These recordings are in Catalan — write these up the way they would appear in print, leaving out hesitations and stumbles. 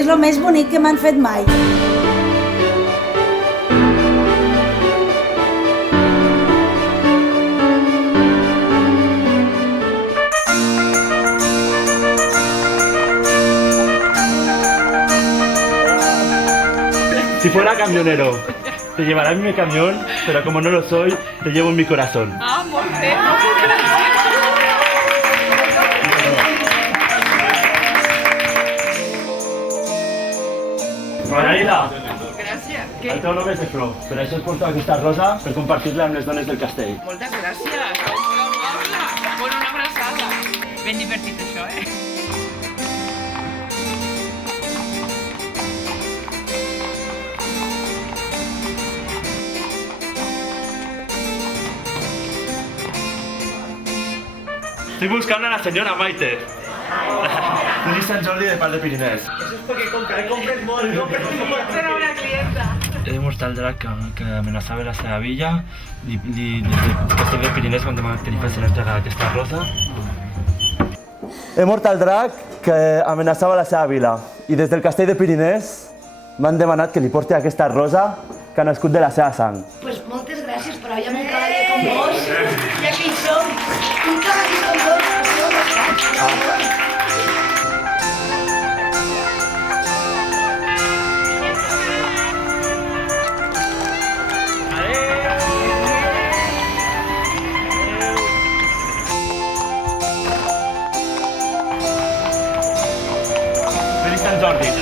És el més bonic que m'han fet mai. Si fuera camionero, te llevará en mi camión, pero como no lo soy, te llevo en mi corazón. Ah, molt bé, moltes gràcies. Margarida, Gràcies. el teu nom és de Flor, per això us porto aquesta rosa per compartir-la amb les dones del castell. Moltes gràcies. Sou molt amable. Bona una abraçada. Ben divertit això, Estoy buscando a la señora Maite. Feliz Sant Jordi de part de Pirinès. Eso es porque compres molt, Serà una clienta. He mort el drac que amenaçava la seva villa i des del castell de Pirinès m'han demanat que li facin entregar aquesta rosa. He mort el drac que amenaçava la seva vila i des del castell de Pirinès m'han demanat que li porti aquesta rosa que ha nascut de la seva sang. Pues moltes gràcies, però ja m'ho quedaré com vos, ja que hi som. Un cavall com vos. Feliç Sant Jordi.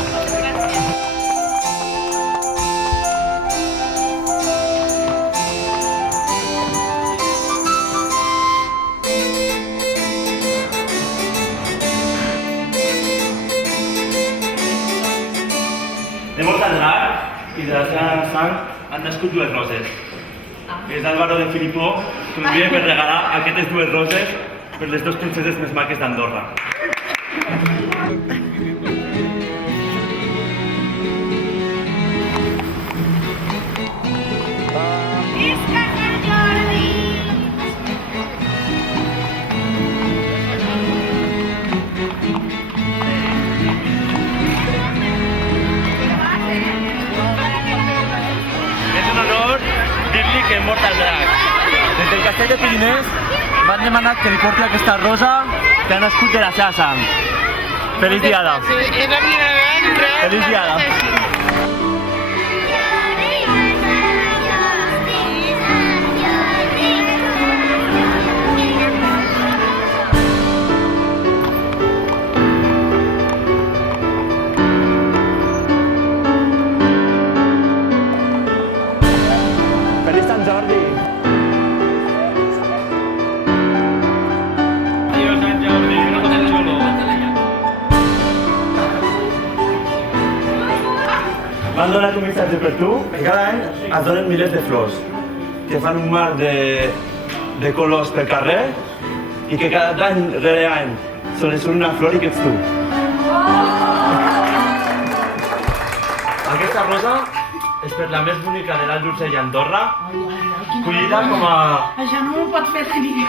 He mort el drac i de la seva sang han nascut dues roses. És Álvaro de Filipó que m'envia per regalar aquestes dues roses per les dues princeses més maques d'Andorra. Visca Sant Jordi! És un honor dir-li que he mort el drac. Des del castell de Pirinès m'han demanat que li porti aquesta rosa que ha nascut de la seva sang. Feliç diada. És la primera vegada que Feliç diada. Feliç Sant Jordi. Adiós, Sant Jordi. No tan xulo. M'han donat un missatge per tu. Cada any es donen milers de flors que fan un mar de colors pel carrer i que cada any rere any se li surt una flor i que ets tu. Aquesta rosa és per la més bonica de l'Alt Urgell i Andorra, collida com a... Això no m'ho pot fer ningú.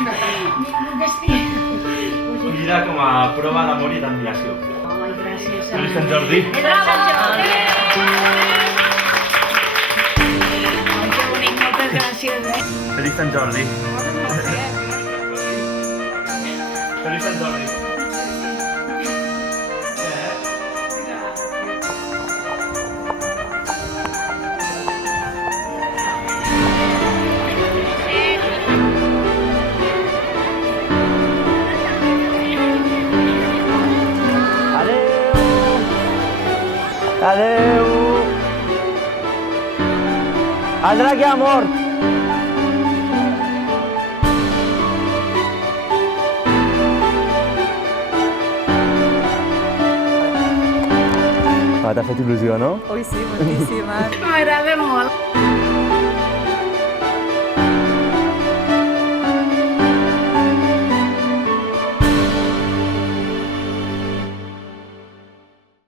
Ningú que estigui. collida com a prova d'amor i d'admiració. Ai, gràcies. Feliç Sant Jordi. Ai, que bonic, moltes gràcies. Feliç Sant Jordi. Feliç Sant Jordi. Adeu! El drac ja ha mort! T'ha fet il·lusió, no? Ui, sí, moltíssima. M'agrada molt.